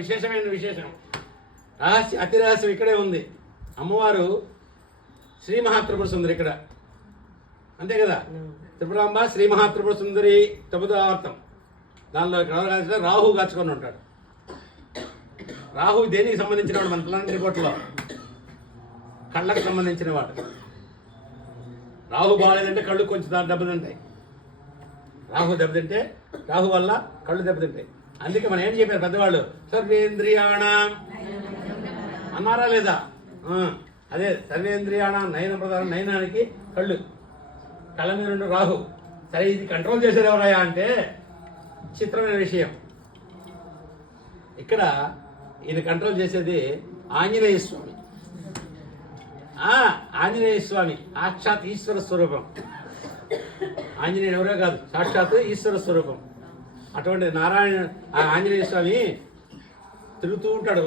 విశేషమైన విశేషం అతి రహస్యం ఇక్కడే ఉంది. అమ్మవారు శ్రీ మహాత్రిపుర సుందరి ఇక్కడ, అంతే కదా. త్రిపురాంబ శ్రీ మహాత్రిపుర సుందరి 9వ ఆవర్తం. దానిలో ఇక్కడ రాహు కాచుకొని ఉంటాడు. రాహు దేనికి సంబంధించిన వాడు? మన ప్లానెట్ రిపోర్ట్లో కళ్ళకు సంబంధించిన వాడు. రాహు బాగాలేదంటే కళ్ళు కొంచెం దెబ్బతింటాయి. రాహు దెబ్బతింటే రాహు వల్ల కళ్ళు దెబ్బతింటాయి. అందుకే మనం ఏం చెప్పారు పెద్దవాళ్ళు? సర్వేంద్రియాణం అన్నారా లేదా? అదే సర్వేంద్రియాణం నయనం ప్రధానం. నయనానికి కళ్ళు, కళ్ళ మీద నుండి రాహు. సరే, ఇది కంట్రోల్ చేసేది ఎవరయ్యా అంటే చిత్రమైన విషయం. ఇక్కడ ఈయన కంట్రోల్ చేసేది ఆంజనేయ స్వామి. ఆంజనేయ స్వామి సాక్షాత్ ఈశ్వర స్వరూపం. ఆంజనేయుడు ఎవరో కాదు, సాక్షాత్ ఈశ్వర స్వరూపం. అటువంటి నారాయణ ఆంజనేయ స్వామి తిరుగుతూ ఉంటాడు.